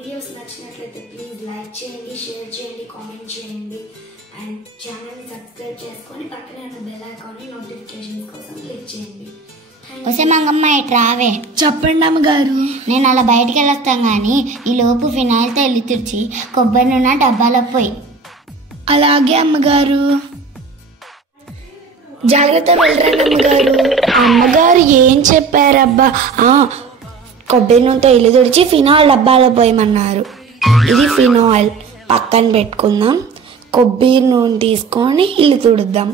Videos నచ్చినట్లయితే please like చేయండి, share చేయండి, కామెంట్ చేయండి అండ్ ఛానల్ని సబ్స్క్రైబ్ చేసుకొని పక్కనే ఉన్న బెల్ ఐకాన్ని నోటిఫికేషన్స్ కోసం క్లిక్ చేయండి. వసే మంగమ్మ రావే. చెప్పండి అమ్మగారు. నేను అలా బయటికి వెళ్ళొస్తాను కానీ ఈ లోపు ఫినాయిల్తో ఇల్లు తుడిచి కొబ్బరి నూనె డబ్బాలో పోయి. అలాగే అమ్మగారు. జాగ్రత్త వెళ్ళరండి అమ్మగారు. అమ్మగారు ఏం చెప్పారబ్బా? కొబ్బరి నూనెతో ఇల్లు తుడిచి ఫినాయిల్ డబ్బాలో పోయమన్నారు. ఇది ఫినాయిల్ పక్కన పెట్టుకుందాం. కొబ్బరి నూనె తీసుకొని ఇల్లు తుడుద్దాం.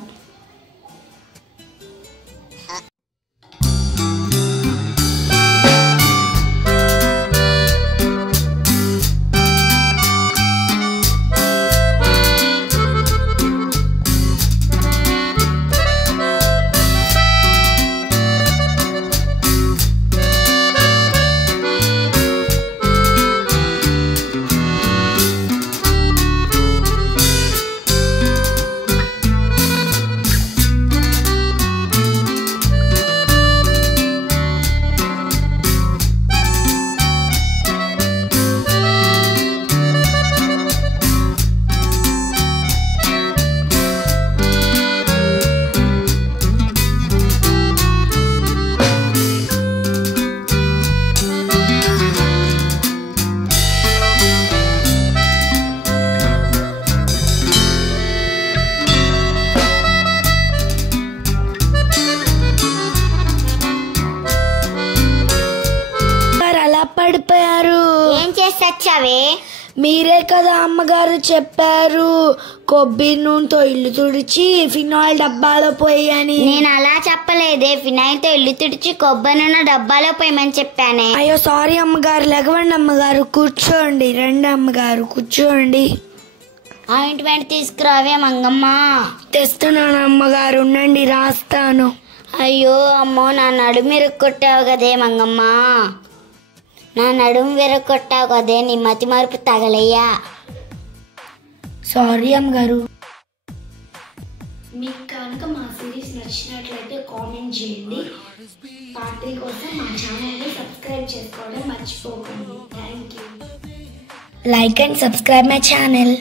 పడిపోయారు. ఏం చేసొచ్చావే? మీరే కదా అమ్మగారు చెప్పారు కొబ్బరి నూనెతో ఇల్లు తుడిచి ఫినాయిల్ డబ్బాలో పోయని. నేను అలా చెప్పలేదే. ఫినాయిల్తో ఇల్లు తుడిచి కొబ్బరి నూనె డబ్బాలో పోయమని చెప్పానే. అయ్యో సారీ అమ్మగారు. లెగవండి అమ్మగారు, కూర్చోండి. రండి అమ్మగారు కూర్చోండి. ఆయింట్మెంట్ తీసుకురావే మంగమ్మ. తెస్తున్నాను అమ్మగారు, ఉండండి రాస్తాను. అయ్యో అమ్మో, నా నడుము విరగొట్టావు కదే మంగమ్మ. నా నడుము విరగొట్టావు కదే, నీ మతి మార్పు తగలయ్యా. సారీ అమ్మగారు. మీకు కనుక మా సిరీస్ నచ్చినట్లయితే కామెంట్ చేయండి. పార్టీ కోసం మా ఛానల్ని సబ్స్క్రైబ్ చేసుకోవడం మర్చిపోకండి. Thank you. Like and subscribe my channel.